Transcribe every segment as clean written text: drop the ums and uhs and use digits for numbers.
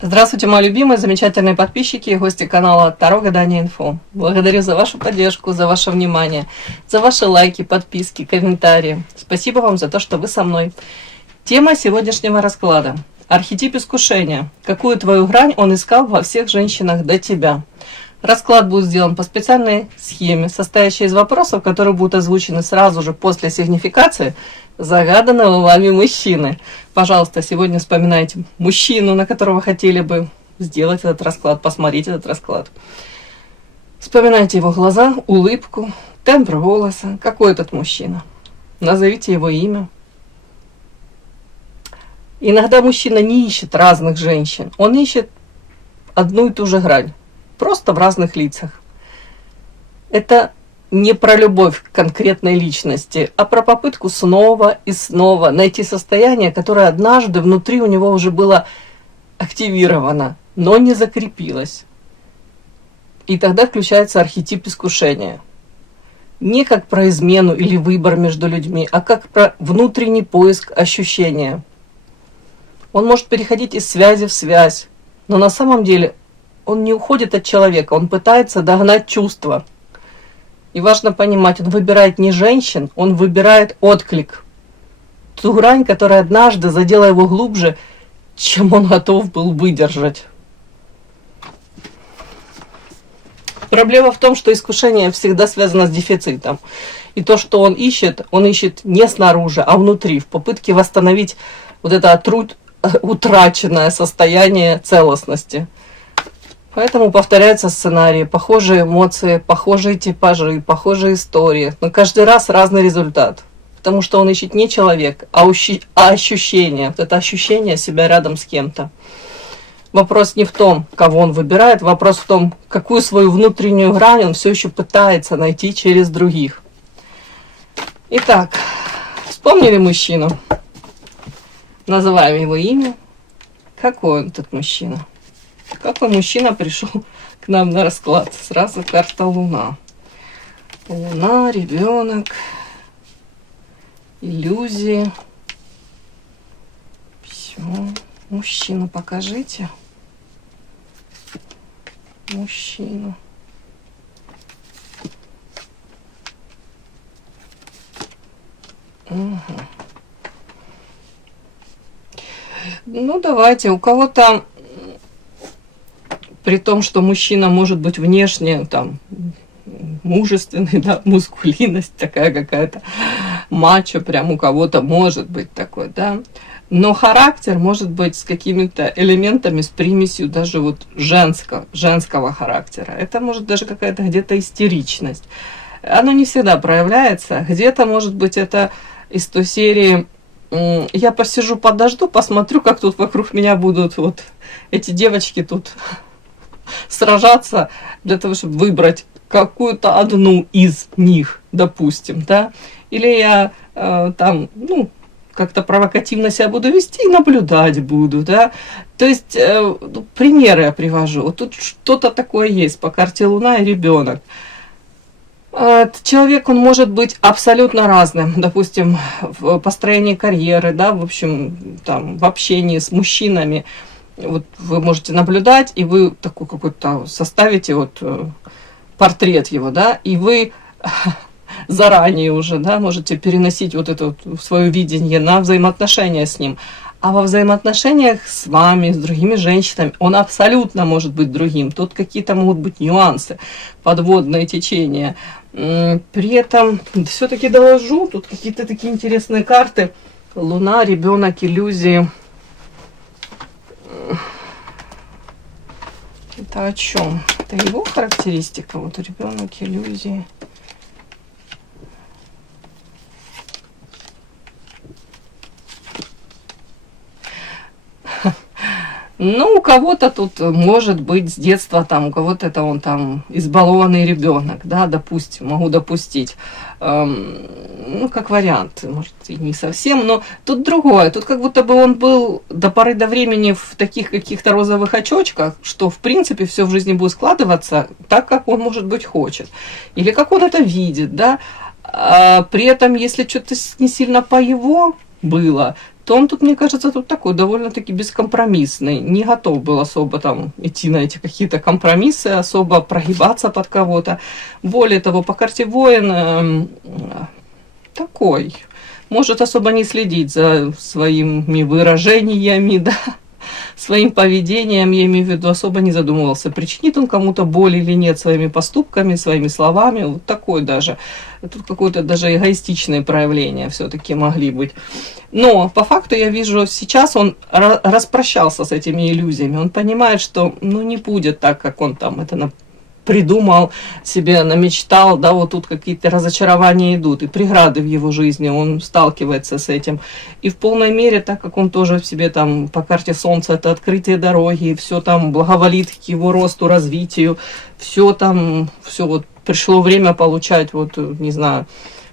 Здравствуйте, мои любимые, замечательные подписчики и гости канала Таро Гадание Инфо. Благодарю за вашу поддержку, за ваше внимание, за ваши лайки, подписки, комментарии. Спасибо вам за то, что вы со мной. Тема сегодняшнего расклада. Архетип искушения. Какую твою грань он искал во всех женщинах до тебя? Расклад будет сделан по специальной схеме, состоящей из вопросов, которые будут озвучены сразу же после сигнификации загаданного вами мужчины. Пожалуйста, сегодня вспоминайте мужчину, на которого хотели бы сделать этот расклад, посмотреть этот расклад. Вспоминайте его глаза, улыбку, тембр голоса. Какой этот мужчина? Назовите его имя. Иногда мужчина не ищет разных женщин, он ищет одну и ту же грань, просто в разных лицах. Это не про любовь к конкретной личности, а про попытку снова и снова найти состояние, которое однажды внутри у него уже было активировано, но не закрепилось. И тогда включается архетип искушения. Не как про измену или выбор между людьми, а как про внутренний поиск ощущения. Он может переходить из связи в связь, но на самом деле он не уходит от человека, он пытается догнать чувства. И важно понимать, он выбирает не женщин, он выбирает отклик. Ту грань, которая однажды задела его глубже, чем он готов был выдержать. Проблема в том, что искушение всегда связано с дефицитом. И то, что он ищет не снаружи, а внутри, в попытке восстановить вот это утраченное состояние целостности. Поэтому повторяются сценарии, похожие эмоции, похожие типажи, похожие истории. Но каждый раз разный результат. Потому что он ищет не человека, а ощущение. Вот это ощущение себя рядом с кем-то. Вопрос не в том, кого он выбирает, вопрос в том, какую свою внутреннюю грань он все еще пытается найти через других. Итак, вспомнили мужчину? Называем его имя. Какой он этот мужчина? Какой мужчина пришел к нам на расклад? Сразу карта Луна. Луна, ребенок, иллюзии. Все. Мужчину покажите. Мужчину. Угу. Ну, давайте, у кого-то, при том, что мужчина может быть внешне там мужественный, да, мускулинность такая какая-то, мачо, прям у кого-то может быть такой, да, но характер может быть с какими-то элементами, с примесью даже вот женского характера. Это может даже какая-то где-то истеричность. Оно не всегда проявляется, где-то может быть это из той серии: я посижу, подожду, посмотрю, как тут вокруг меня будут вот эти девочки тут сражаться для того, чтобы выбрать какую-то одну из них, допустим, да, или я там, ну, как-то провокативно себя буду вести и наблюдать буду, да, то есть примеры я привожу, вот тут что-то такое есть по карте Луна и ребенок. Человек, он может быть абсолютно разным, допустим, в построении карьеры, да, в общем, там, в общении с мужчинами. Вот вы можете наблюдать, и вы такой какой-то составите вот портрет его, да, и вы заранее уже, да, можете переносить вот это вот свое видение на взаимоотношения с ним. А во взаимоотношениях с вами, с другими женщинами, он абсолютно может быть другим. Тут какие-то могут быть нюансы, подводные течения. При этом все-таки доложу, тут какие-то такие интересные карты. Луна, ребенок, иллюзии. Это о чем? Это его характеристика, вот ребенок, иллюзии. Ну, у кого-то тут может быть с детства, там, у кого-то это он там избалованный ребенок, да, допустим, могу допустить. Ну, как вариант, может, и не совсем, но тут другое. Тут как будто бы он был до поры до времени в таких каких-то розовых очочках, что, в принципе, все в жизни будет складываться так, как он, может быть, хочет. Или как он это видит, да. При этом, если что-то не сильно по его было, то он тут, мне кажется, тут такой довольно-таки бескомпромиссный, не готов был особо там идти на эти какие-то компромиссы, особо прогибаться под кого-то. Более того, по карте воин такой, может особо не следить за своими выражениями, да, своим поведением, я имею в виду, особо не задумывался, причинит он кому-то боль или нет своими поступками, своими словами, вот такой даже. Тут какое-то даже эгоистичное проявление все-таки могли быть. Но по факту я вижу, сейчас он распрощался с этими иллюзиями, он понимает, что ну, не будет так, как он там это придумал себе, намечтал, да, вот тут какие-то разочарования идут, и преграды в его жизни, он сталкивается с этим. И в полной мере, так как он тоже в себе там по карте Солнца, это открытые дороги, все там благоволит к его росту, развитию, все там, все вот пришло время получать, вот, не знаю,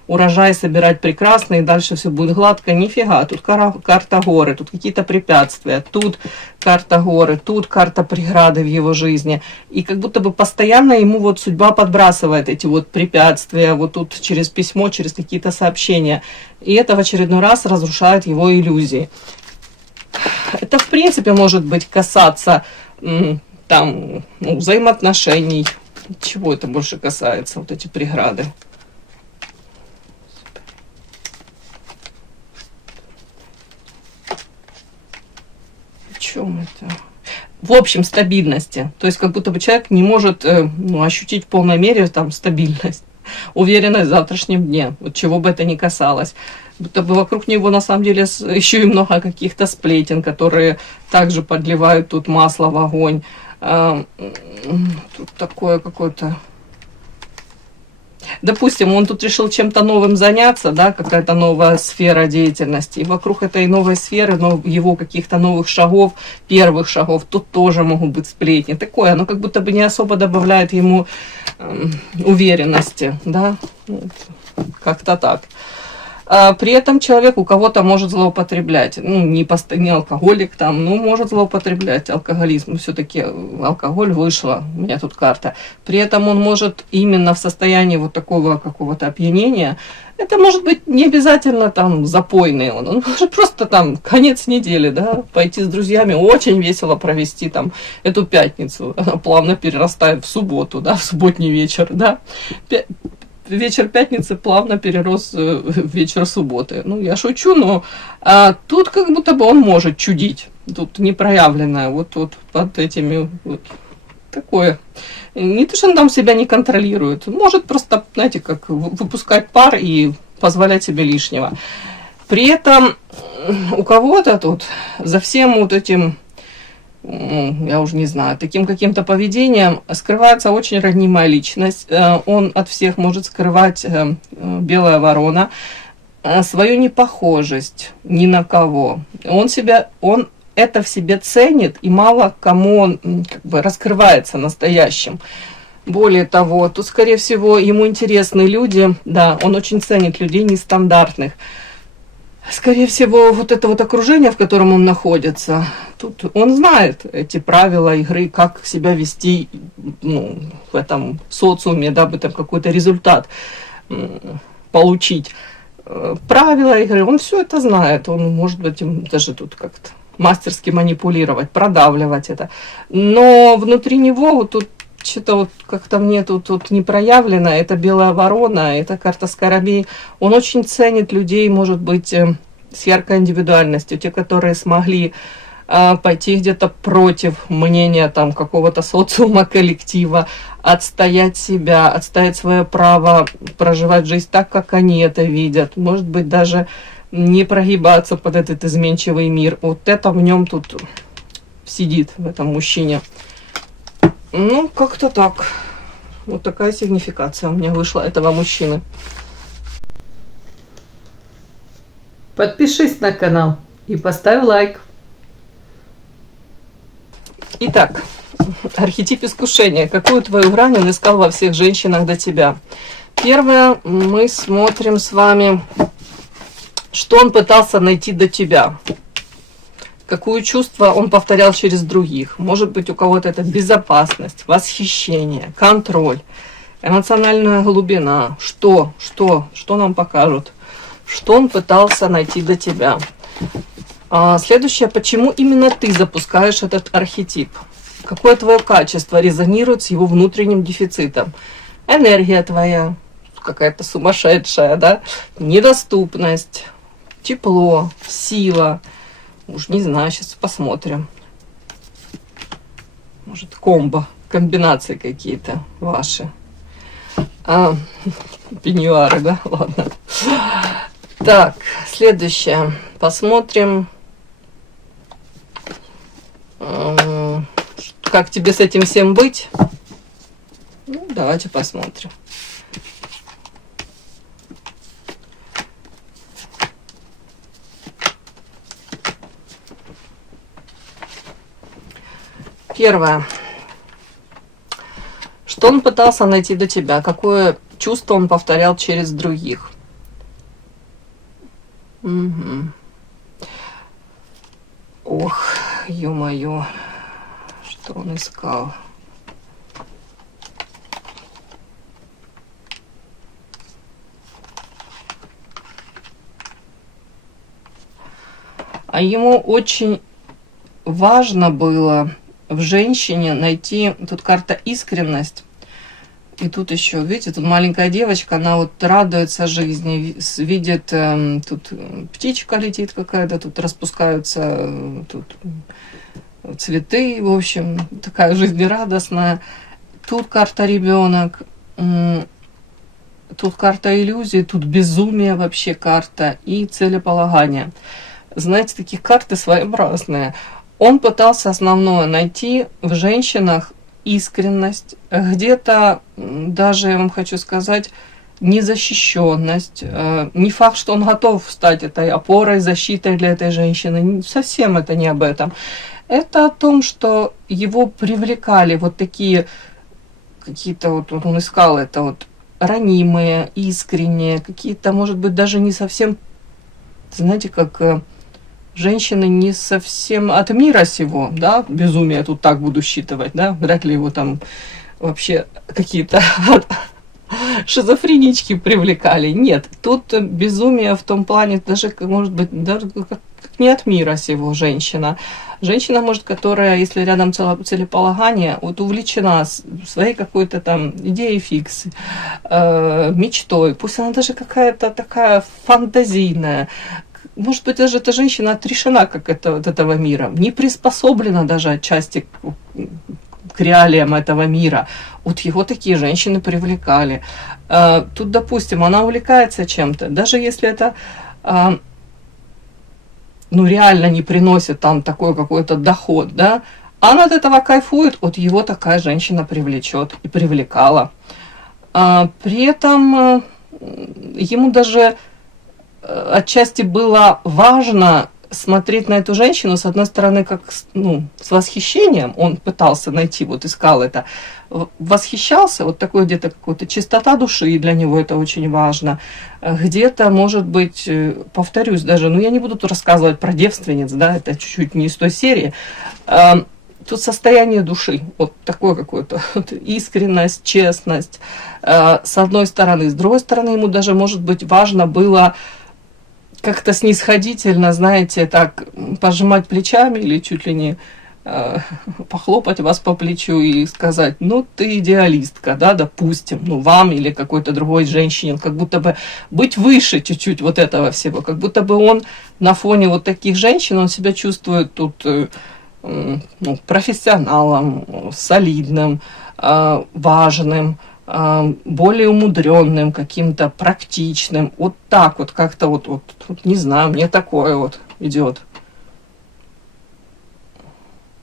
урожай собирать прекрасно, и дальше все будет гладко. Нифига, тут карта горы, тут какие-то препятствия, тут карта горы, тут карта преграды в его жизни. И как будто бы постоянно ему вот судьба подбрасывает эти вот препятствия, вот тут через письмо, через какие-то сообщения. И это в очередной раз разрушает его иллюзии. Это в принципе может быть касаться там взаимоотношений. Чего это больше касается, вот эти преграды? Чем это? В общем, стабильности. То есть, как будто бы человек не может ощутить в полной мере там стабильность, уверенность в завтрашнем дне, вот чего бы это ни касалось. Будто бы вокруг него на самом деле еще и много каких-то сплетен, которые также подливают тут масло в огонь. Тут такое какое-то... Допустим, он тут решил чем-то новым заняться, да, какая-то новая сфера деятельности, и вокруг этой новой сферы, его каких-то новых шагов, первых шагов, тут тоже могут быть сплетни. Такое, оно как будто бы не особо добавляет ему уверенности, да, вот, как-то так. При этом человек у кого-то может злоупотреблять, ну, не алкоголик там, ну, может злоупотреблять алкоголизм, все-таки алкоголь вышла, у меня тут карта. При этом он может именно в состоянии вот такого какого-то опьянения, это может быть не обязательно там запойный он может просто там конец недели, да, пойти с друзьями, очень весело провести там эту пятницу, она плавно перерастает в субботу, да, в субботний вечер, да. Вечер пятницы плавно перерос в вечер субботы. Ну, я шучу, но тут как будто бы он может чудить. Тут непроявленное, вот под этими, вот такое. Не то, что он там себя не контролирует. Может просто, знаете, как выпускать пар и позволять себе лишнего. При этом у кого-то тут за всем вот этим... я уже не знаю, таким каким-то поведением скрывается очень ранимая личность. Он от всех может скрывать, белая ворона, свою непохожесть ни на кого. Он это в себе ценит, и мало кому он как бы раскрывается настоящим. Более того, тут, скорее всего, ему интересны люди, да, он очень ценит людей нестандартных. Скорее всего, вот это вот окружение, в котором он находится, тут он знает эти правила игры, как себя вести, ну, в этом социуме, дабы там какой-то результат получить. Правила игры, он все это знает, он может быть даже тут как-то мастерски манипулировать, продавливать это. Но внутри него вот тут что-то вот как-то мне тут не проявлено, это белая ворона, это карта скоробей. Он очень ценит людей, может быть, с яркой индивидуальностью, те, которые смогли пойти где-то против мнения там какого-то социума, коллектива, отстоять себя, отстоять свое право проживать жизнь так, как они это видят, может быть, даже не прогибаться под этот изменчивый мир. Вот это в нем тут сидит, в этом мужчине. Ну, как-то так. Вот такая сигнификация у меня вышла этого мужчины. Подпишись на канал и поставь лайк. Итак, архетип искушения. Какую твою грань он искал во всех женщинах до тебя? Первое, мы смотрим с вами, что он пытался найти до тебя. Какое чувство он повторял через других. Может быть, у кого-то это безопасность, восхищение, контроль, эмоциональная глубина. Что нам покажут? Что он пытался найти до тебя? Следующее, почему именно ты запускаешь этот архетип? Какое твое качество резонирует с его внутренним дефицитом? Энергия твоя, какая-то сумасшедшая, да? Недоступность, тепло, сила. Уж не знаю, сейчас посмотрим. Может, комбо, комбинации какие-то ваши. Пеньюары, да? Ладно. Так, следующее. Посмотрим, как тебе с этим всем быть. Ну, давайте посмотрим. Первое. Что он пытался найти до тебя? Какое чувство он повторял через других? Угу. Ох, ё-моё, что он искал? А ему очень важно было в женщине найти, тут карта искренность, и тут еще, видите, тут маленькая девочка, она вот радуется жизни, видит, тут птичка летит какая-то, тут распускаются тут цветы, в общем, такая жизнерадостная. Тут карта ребенок, тут карта иллюзии, тут безумие вообще карта и целеполагание. Знаете, такие карты своеобразные. Он пытался основное найти в женщинах искренность, где-то даже, я вам хочу сказать, незащищенность. Не факт, что он готов стать этой опорой, защитой для этой женщины. Совсем это не об этом. Это о том, что его привлекали вот такие какие-то, вот он искал это вот ранимые, искренние, какие-то, может быть, даже не совсем, знаете, как женщины не совсем от мира сего, да, безумие тут так буду считывать, да, вряд ли его там вообще какие-то шизофренички привлекали. Нет, тут безумие в том плане, даже, может быть, даже как не от мира сего женщина. Женщина, может, которая, если рядом целеполагание, вот увлечена своей какой-то там идеей фикс, мечтой, пусть она даже какая-то такая фантазийная, может быть, даже эта женщина отрешена как это, от этого мира, не приспособлена даже отчасти к реалиям этого мира. Вот его такие женщины привлекали. Тут, допустим, она увлекается чем-то, даже если это ну, реально не приносит там такой какой-то доход, да, она от этого кайфует, вот его такая женщина привлечет и привлекала. При этом ему даже отчасти было важно смотреть на эту женщину, с одной стороны, как ну, с восхищением, он пытался найти, вот искал это, восхищался, вот такой где-то какой-то чистота души, для него это очень важно. Где-то, может быть, повторюсь даже, ну я не буду тут рассказывать про девственниц, да, это чуть-чуть не из той серии, тут состояние души, вот такое какое-то, вот, искренность, честность, с одной стороны. С другой стороны, ему даже, может быть, важно было как-то снисходительно, знаете, так пожимать плечами или чуть ли не похлопать вас по плечу и сказать, ну ты идеалистка, да, допустим, ну вам или какой-то другой женщине, как будто бы быть выше чуть-чуть вот этого всего, как будто бы он на фоне вот таких женщин, он себя чувствует тут ну, профессионалом, солидным, важным, более умудренным, каким-то практичным. Вот так вот как-то вот, не знаю, мне такое вот идет.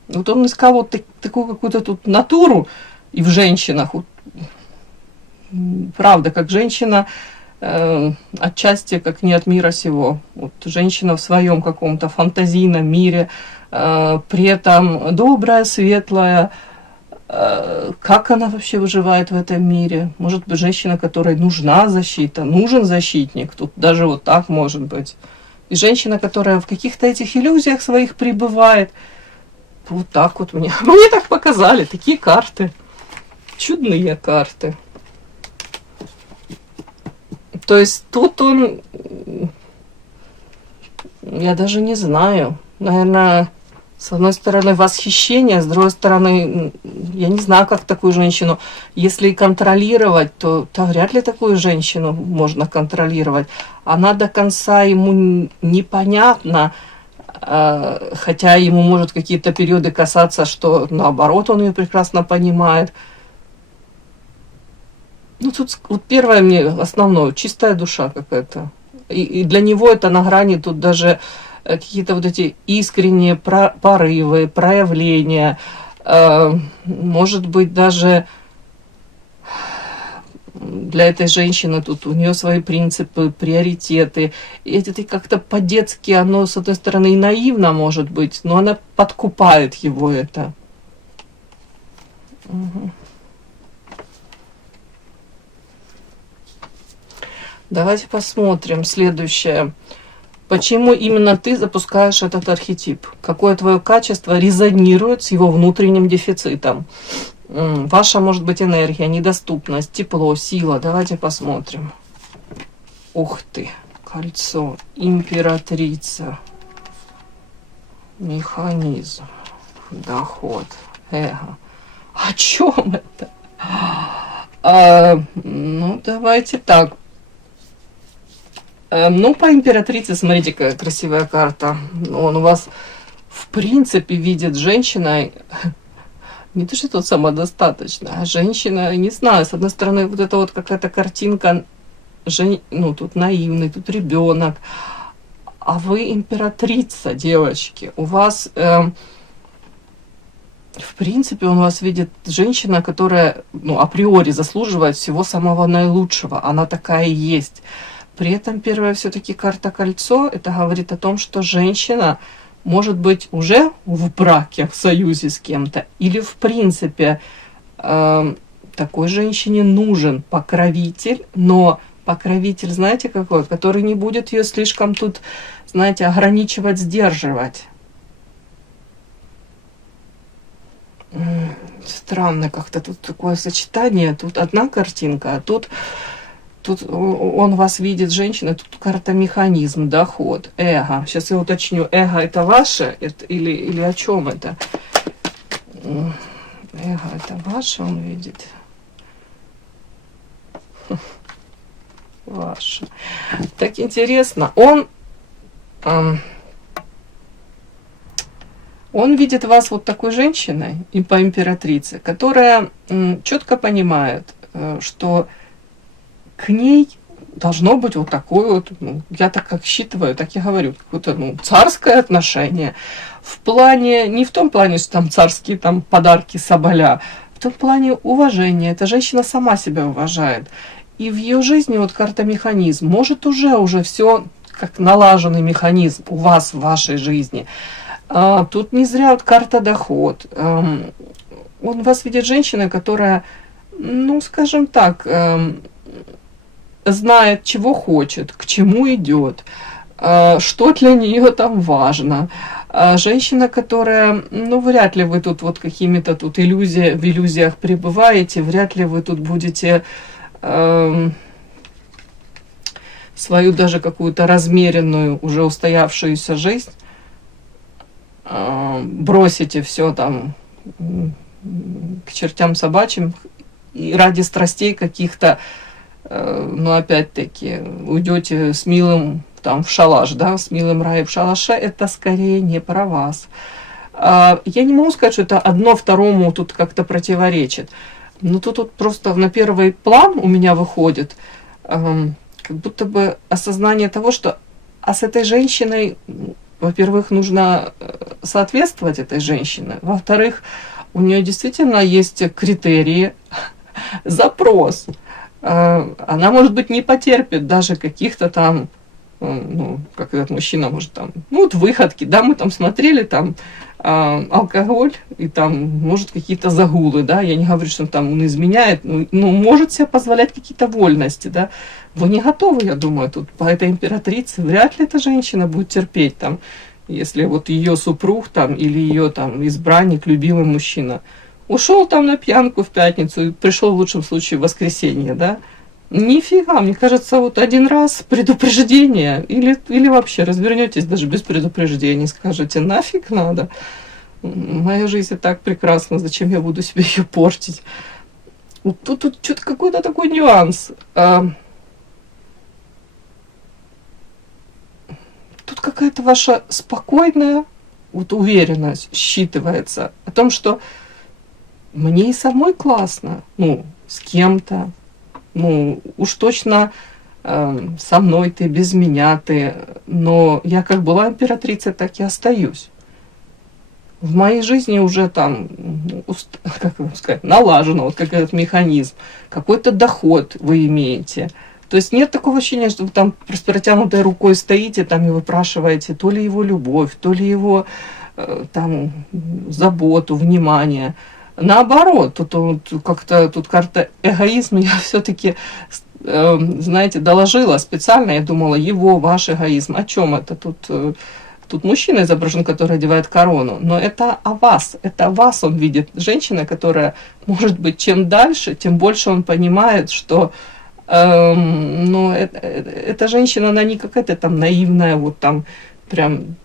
Вот он искал вот такую какую-то тут натуру и в женщинах. Вот, правда, как женщина отчасти как не от мира сего. Вот женщина в своем каком-то фантазийном мире, при этом добрая, светлая. Как она вообще выживает в этом мире? Может быть, женщина, которой нужна защита, нужен защитник. Тут даже вот так может быть. И женщина, которая в каких-то этих иллюзиях своих пребывает. Вот так вот мне так показали. Такие карты. Чудные карты. То есть тут он Я даже не знаю. Наверное, с одной стороны восхищение, с другой стороны, я не знаю, как такую женщину, если и контролировать, то вряд ли такую женщину можно контролировать. Она до конца ему непонятна, хотя ему может какие-то периоды касаться, что наоборот он ее прекрасно понимает. Ну тут вот первое мне основное, чистая душа какая-то. И для него это на грани, тут даже какие-то вот эти искренние порывы, проявления, может быть даже для этой женщины тут у нее свои принципы, приоритеты. И это как-то по-детски, оно с одной стороны и наивно может быть, но она подкупает его это. Угу. Давайте посмотрим следующее. Почему именно ты запускаешь этот архетип? Какое твое качество резонирует с его внутренним дефицитом? Ваша, может быть, энергия, недоступность, тепло, сила. Давайте посмотрим. Ух ты, кольцо, императрица, механизм, доход, эго. О чем это? Ну, давайте так. Ну, по императрице, смотрите, какая красивая карта. Он у вас, в принципе, видит женщиной, не то, что тут самодостаточно, а женщина, не знаю, с одной стороны, вот это вот какая-то картинка, ну, тут наивный, тут ребенок, а вы императрица, девочки. У вас, в принципе, он вас видит женщина, которая, ну, априори заслуживает всего самого наилучшего. Она такая и есть. При этом первая все-таки карта кольцо, это говорит о том, что женщина может быть уже в браке, в союзе с кем-то, или в принципе такой женщине нужен покровитель, но покровитель, знаете какой, который не будет ее слишком тут, знаете, ограничивать, сдерживать. Странно как-то тут такое сочетание, тут одна картинка, а тут он вас видит, женщина, тут карта механизм, доход, эго. Сейчас я уточню, эго это ваше или о чем это? Эго это ваше, он видит. Ваше. Так интересно, он видит вас вот такой женщиной, и по императрице, которая четко понимает, что к ней должно быть вот такое вот, ну, я так как считываю, так и говорю, какое-то, ну, царское отношение. В плане, не в том плане, что там царские там подарки соболя, в том плане уважения. Эта женщина сама себя уважает. И в ее жизни вот карта механизм. Может уже все как налаженный механизм у вас в вашей жизни. Тут не зря вот карта доход. Он вас видит женщина, которая, ну, скажем так, знает, чего хочет, к чему идет, что для нее там важно. Женщина, которая, ну, вряд ли вы тут вот какими-то тут в иллюзиях пребываете, вряд ли вы тут будете свою даже какую-то размеренную, уже устоявшуюся жизнь, бросите все там к чертям собачьим и ради страстей каких-то, но опять-таки уйдете с милым там в шалаш, да, с милым раем в шалаше, это скорее не про вас. Я не могу сказать, что это одно второму тут как-то противоречит. Но тут просто на первый план у меня выходит как будто бы осознание того, что с этой женщиной, во-первых, нужно соответствовать этой женщине, во-вторых, у нее действительно есть критерии, запрос. Она, может быть, не потерпит даже каких-то там, ну, как этот мужчина может там, ну, вот выходки, да, мы там смотрели, там, алкоголь и там, может, какие-то загулы, да, я не говорю, что там он изменяет, но может себе позволять какие-то вольности, да. Вы не готовы, я думаю, тут по этой императрице, вряд ли эта женщина будет терпеть там, если вот ее супруг там или ее там избранник, любимый мужчина ушел там на пьянку в пятницу и пришел в лучшем случае в воскресенье, да, Нифига, мне кажется, вот один раз предупреждение, или вообще развернетесь даже без предупреждения, скажете, нафиг надо. Моя жизнь и так прекрасна, зачем я буду себе ее портить? Вот тут что-то какой-то такой нюанс. Тут какая-то ваша спокойная вот уверенность считывается о том, что мне и самой классно, ну, с кем-то, ну, уж точно со мной ты, без меня ты, но я как была императрицей, так и остаюсь. В моей жизни уже там, как вам сказать, налажено вот как этот механизм, какой-то доход вы имеете. То есть нет такого ощущения, что вы там с протянутой рукой стоите там и выпрашиваете то ли его любовь, то ли его там заботу, внимание. Наоборот, тут как-то тут карта эгоизма я все-таки, знаете, доложила специально, я думала, его, ваш эгоизм. О чем это? Тут мужчина изображен, который одевает корону, но это о вас он видит. Женщина, которая, может быть, чем дальше, тем больше он понимает, что ну, эта женщина, она не какая-то там наивная, вот там прям,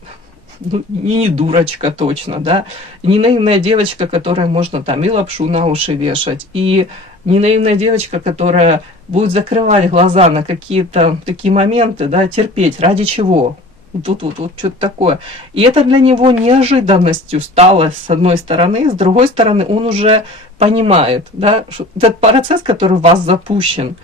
ну, не дурочка точно, да, не наивная девочка, которая можно там и лапшу на уши вешать, и не наивная девочка, которая будет закрывать глаза на какие-то такие моменты, да, терпеть, ради чего? Тут вот что-то такое. И это для него неожиданностью стало, с одной стороны, с другой стороны, он уже понимает, да, что этот процесс, который в вас запущен,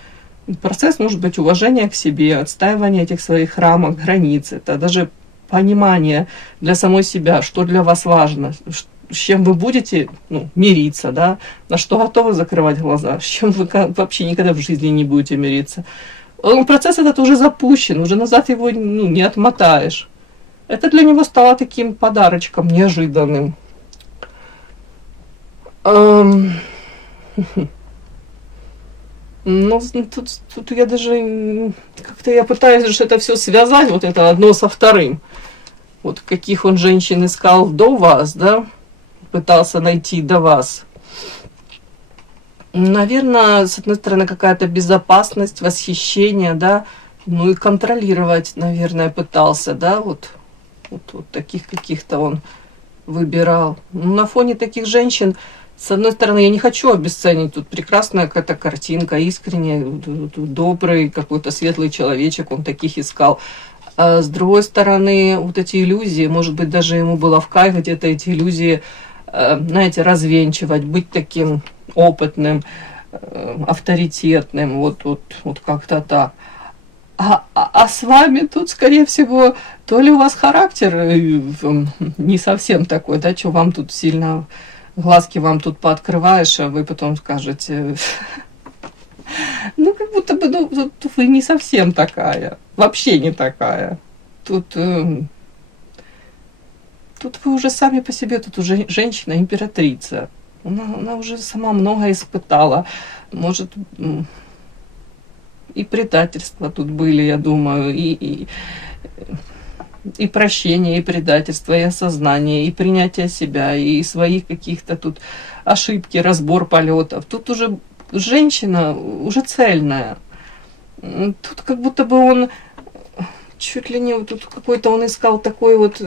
процесс может быть уважения к себе, отстаивания этих своих рамок, границ, это даже понимание для самой себя, что для вас важно, с чем вы будете, ну, мириться, да, на что готовы закрывать глаза, с чем вы вообще никогда в жизни не будете мириться. Процесс этот уже запущен, уже назад его, ну, не отмотаешь. Это для него стало таким подарочком неожиданным. Ну, тут я даже как-то я пытаюсь это все связать, вот это одно со вторым. Вот каких он женщин искал до вас, да, пытался найти до вас. Наверное, с одной стороны, какая-то безопасность, восхищение, да, ну и контролировать, наверное, пытался, да, вот таких каких-то он выбирал. Ну, на фоне таких женщин, с одной стороны, я не хочу обесценить, тут прекрасная какая-то картинка, искренне, добрый, какой-то светлый человечек, он таких искал. А с другой стороны, вот эти иллюзии, может быть, даже ему было в кайф где-то эти иллюзии, знаете, развенчивать, быть таким опытным, авторитетным, вот как-то так. А с вами тут, скорее всего, то ли у вас характер не совсем такой, да, что вам тут сильно, глазки вам тут пооткрываешь, а вы потом скажете, ну, как будто бы, ну, вы не совсем такая, вообще не такая. Тут вы уже сами по себе, тут уже женщина, императрица. Она уже сама много испытала. Может, и предательства тут были, я думаю, и прощение, и предательство, и осознание, и принятие себя, и своих каких-то тут ошибки, разбор полетов. Тут уже женщина уже цельная. Тут как будто бы он чуть ли не вот тут какой-то он искал такой вот.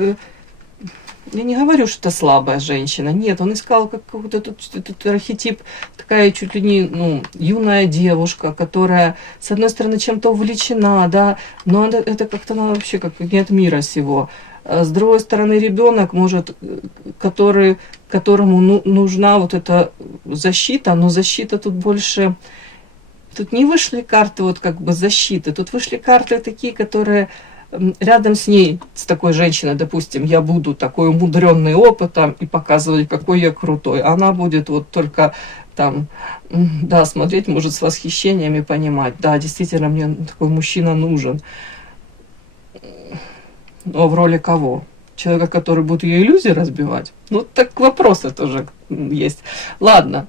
Я не говорю, что это слабая женщина. Нет, он искал какой-то тут архетип, такая чуть ли не, ну, юная девушка, которая, с одной стороны, чем-то увлечена, да, но это как-то она вообще как не от мира сего. А с другой стороны, ребенок, может, которому нужна вот эта защита, но защита тут больше. Тут не вышли карты вот как бы защиты, тут вышли карты такие, которые рядом с ней, с такой женщиной, допустим, я буду такой умудренный опытом и показывать, какой я крутой. Она будет вот только там, да, смотреть, может, с восхищением и понимать, да, действительно, мне такой мужчина нужен. Но в роли кого? Человека, который будет ее иллюзии разбивать? Ну, так вопросы тоже есть. Ладно.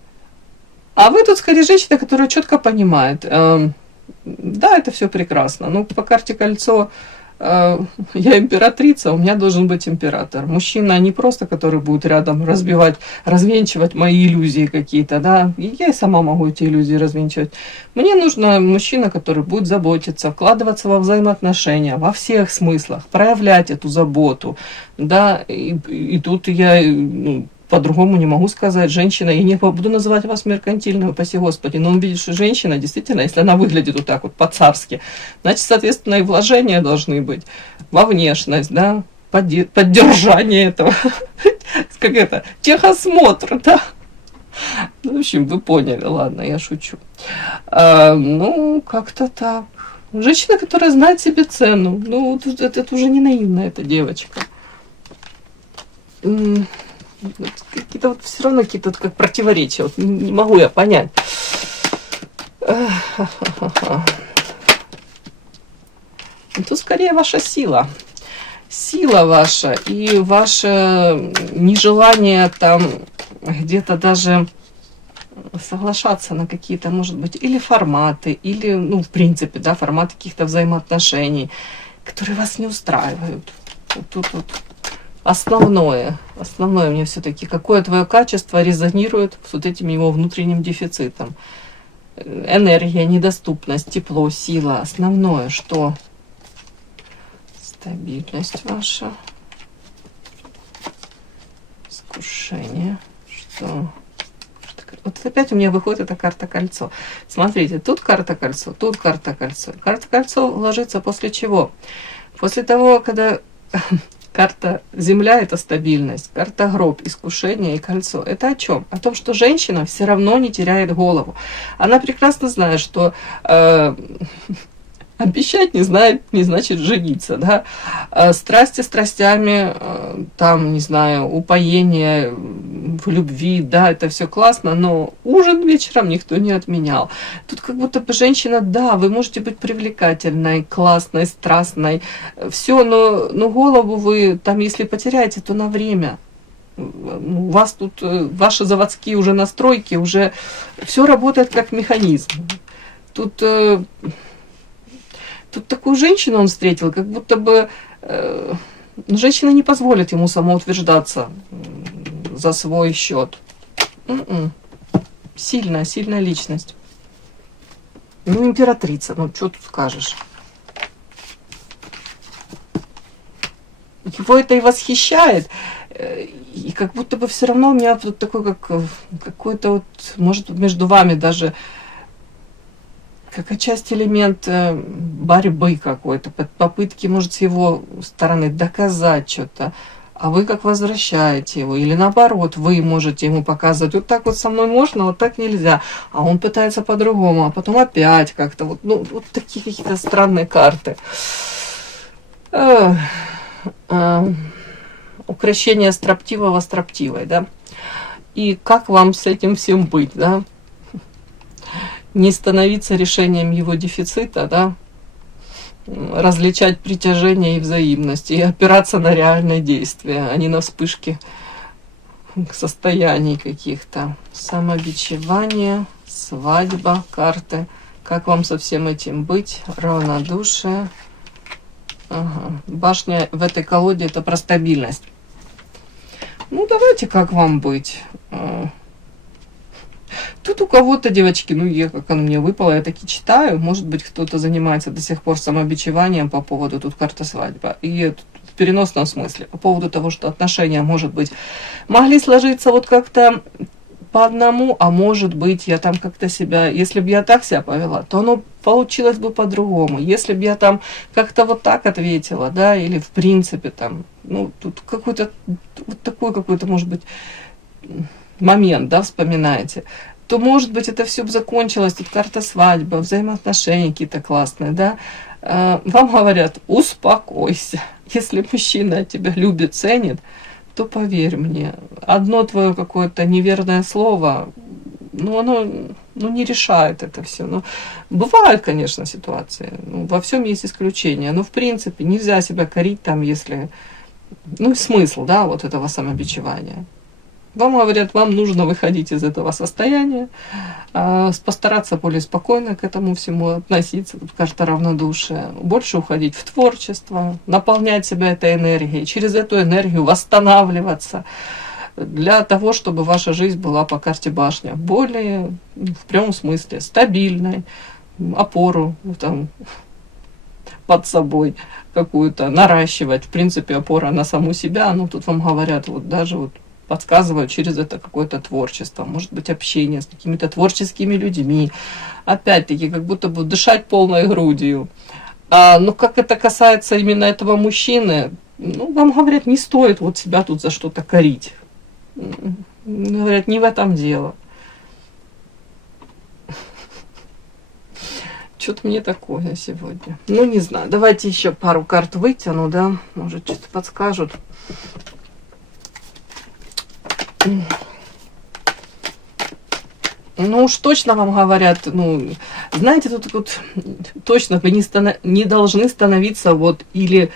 А вы тут скорее женщина, которая четко понимает. Да, это все прекрасно. Но по карте кольцо я императрица, у меня должен быть император. Мужчина не просто, который будет рядом развенчивать мои иллюзии какие-то, да, и я и сама могу эти иллюзии развенчивать. Мне нужен мужчина, который будет заботиться, вкладываться во взаимоотношения, во всех смыслах, проявлять эту заботу, да, и тут я, ну, по-другому не могу сказать. Женщина, я не буду называть вас меркантильной, упаси Господи, но он видит, что женщина, действительно, если она выглядит вот так вот по-царски, значит, соответственно, и вложения должны быть во внешность, да, поддержание этого, как это, техосмотр, да. Ну, в общем, вы поняли, ладно, я шучу. Ну, как-то так. Женщина, которая знает себе цену, ну, это уже не наивная эта девочка. Какие-то вот все равно какие-то вот как противоречия. Вот не могу я понять. Тут скорее ваша сила. Сила ваша и ваше нежелание там где-то даже соглашаться на какие-то, может быть, или форматы, или, ну, в принципе, да, форматы каких-то взаимоотношений, которые вас не устраивают. Вот тут вот. Основное мне все-таки, какое твое качество резонирует с вот этим его внутренним дефицитом. Энергия, недоступность, тепло, сила. Основное, что? Стабильность ваша. Искушение. Что? Вот опять у меня выходит эта карта кольцо. Смотрите, тут карта кольцо, тут карта кольцо. Карта кольцо ложится после чего? После того, когда... Карта Земля – это стабильность, карта гроб, искушение и кольцо. Это о чем? О том, что женщина все равно не теряет голову. Она прекрасно знает, что обещать не значит жениться. Да? Страсти страстями, там, не знаю, упоение в любви, да, это все классно, но ужин вечером никто не отменял. Тут как будто бы женщина, да, вы можете быть привлекательной, классной, страстной, все, но голову вы там, если потеряете, то на время. У вас тут ваши заводские уже настройки, уже все работает как механизм. Тут такую женщину он встретил, как будто бы женщина не позволит ему самоутверждаться за свой счет. Сильная личность. Ну, императрица, ну что тут скажешь. Его это и восхищает, и как будто бы все равно у меня тут такой, как какой-то вот, может, между вами даже как отчасти элемент борьбы какой-то, попытки, может, с его стороны доказать что-то, а вы как возвращаете его, или наоборот, вы можете ему показывать, вот так вот со мной можно, вот так нельзя, а он пытается по-другому, а потом опять как-то, вот, ну, вот такие какие-то странные карты. Укрощение строптивого строптивой, да, и как вам с этим всем быть, да, не становиться решением его дефицита, да, различать притяжение и взаимность, и опираться на реальные действия, а не на вспышки состояний каких-то. Самобичевание, свадьба, карты. Как вам со всем этим быть? Равнодушие. Ага. Башня в этой колоде — это про стабильность. Ну, давайте, как вам быть? Тут у кого-то, девочки, ну, как оно мне выпало, я таки читаю, может быть, кто-то занимается до сих пор самобичеванием по поводу, тут карта свадьба, и в переносном смысле, по поводу того, что отношения, может быть, могли сложиться вот как-то по одному, а может быть, я там как-то себя, если бы я так себя повела, то оно получилось бы по-другому. Если бы я там как-то вот так ответила, да, или в принципе там, ну, тут какой-то, вот такой какой-то, может быть, момент, да, вспоминаете, то, может быть, это все бы закончилось, тут карта свадьба, взаимоотношения какие-то классные, да. Вам говорят, успокойся. Если мужчина тебя любит, ценит, то поверь мне, одно твое какое-то неверное слово, ну, оно не решает это все. Ну, бывают, конечно, ситуации, ну, во всем есть исключения, но, в принципе, нельзя себя корить там, если... Ну, смысл, да, вот этого самобичевания. Вам говорят, вам нужно выходить из этого состояния, постараться более спокойно к этому всему относиться, тут карта равнодушия, больше уходить в творчество, наполнять себя этой энергией, через эту энергию восстанавливаться, для того, чтобы ваша жизнь была по карте башня более, в прямом смысле, стабильной, опору там, под собой какую-то наращивать, в принципе, опора на саму себя, ну, тут вам говорят, вот даже вот подсказывают через это какое-то творчество, может быть, общение с какими-то творческими людьми, опять-таки, как будто бы дышать полной грудью. Но как это касается именно этого мужчины, ну, вам говорят, не стоит вот себя тут за что-то корить. Говорят, не в этом дело. Что-то мне такое сегодня. Ну, не знаю. Давайте еще пару карт вытяну, да? Может, что-то подскажут. Ну уж точно вам говорят, ну, знаете, тут точно вы не должны становиться вот или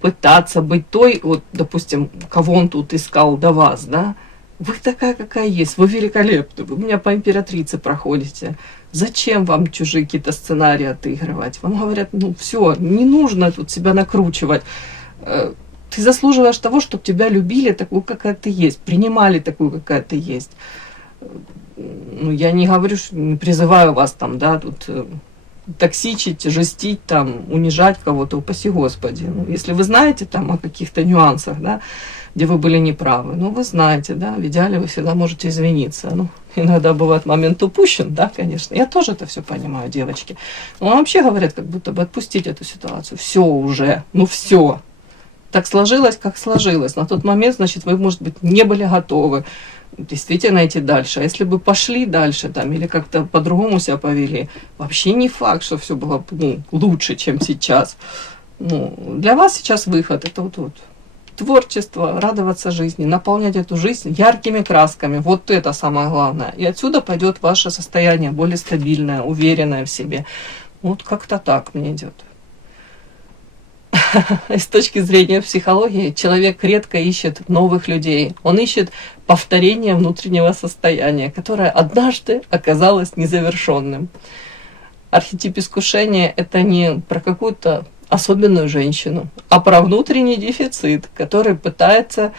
пытаться быть той, вот, допустим, кого он тут искал до вас, да? Вы такая, какая есть, вы великолепны, вы меня по императрице проходите. Зачем вам чужие какие-то сценарии отыгрывать? Вам говорят, ну все, не нужно тут себя накручивать. Ты заслуживаешь того, чтобы тебя любили такую, какая ты есть, принимали такую, какая ты есть. Ну, я не говорю, не призываю вас там, да, тут токсичить, жестить, там, унижать кого-то, упаси Господи. Ну, если вы знаете там о каких-то нюансах, да, где вы были неправы, ну, вы знаете, да, в идеале вы всегда можете извиниться. Ну, иногда бывает момент упущен, да, конечно. Я тоже это все понимаю, девочки. Но вообще говорят, как будто бы отпустить эту ситуацию. Все уже, ну все. Так сложилось, как сложилось. На тот момент, значит, вы, может быть, не были готовы действительно идти дальше. А если бы пошли дальше там или как-то по-другому себя повели, вообще не факт, что все было, ну, лучше, чем сейчас. Ну, для вас сейчас выход это вот творчество, радоваться жизни, наполнять эту жизнь яркими красками. Вот это самое главное. И отсюда пойдет ваше состояние более стабильное, уверенное в себе. Вот как-то так мне идет. С точки зрения психологии, человек редко ищет новых людей. Он ищет повторение внутреннего состояния, которое однажды оказалось незавершенным. Архетип искушения – это не про какую-то особенную женщину, а про внутренний дефицит, который пытается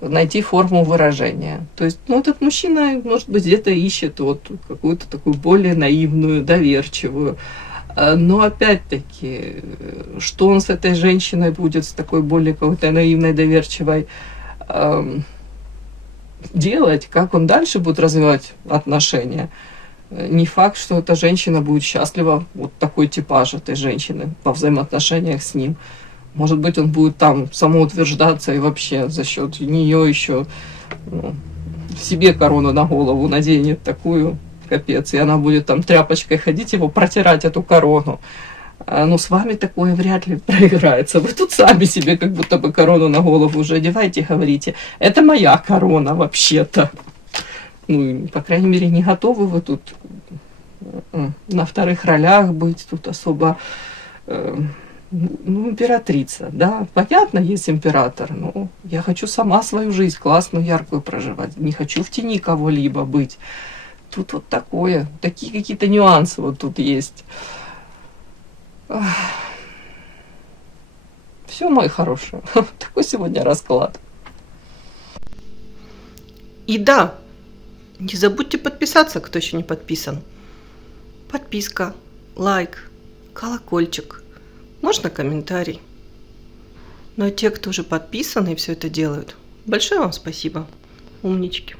найти форму выражения. То есть, ну, этот мужчина, может быть, где-то ищет вот какую-то такую более наивную, доверчивую. Но опять-таки, что он с этой женщиной будет, с такой более какой-то наивной, доверчивой, делать, как он дальше будет развивать отношения, не факт, что эта женщина будет счастлива, вот такой типаж этой женщины во взаимоотношениях с ним. Может быть, он будет там самоутверждаться и вообще за счет нее еще, ну, себе корону на голову наденет такую, капец, и она будет там тряпочкой ходить, его протирать, эту корону. Но с вами такое вряд ли проиграется. Вы тут сами себе как будто бы корону на голову уже одеваете и говорите, это моя корона вообще-то. Ну, по крайней мере, не готовы вы тут на вторых ролях быть, тут особо, ну, императрица, да, понятно, есть император, но я хочу сама свою жизнь классную, яркую проживать, не хочу в тени кого-либо быть. Тут вот такое, такие какие-то нюансы вот тут есть. Все, мои хорошие, такой сегодня расклад. И да, не забудьте подписаться, кто еще не подписан. Подписка, лайк, колокольчик, можно комментарий. Ну а те, кто уже подписаны и все это делают, большое вам спасибо, умнички.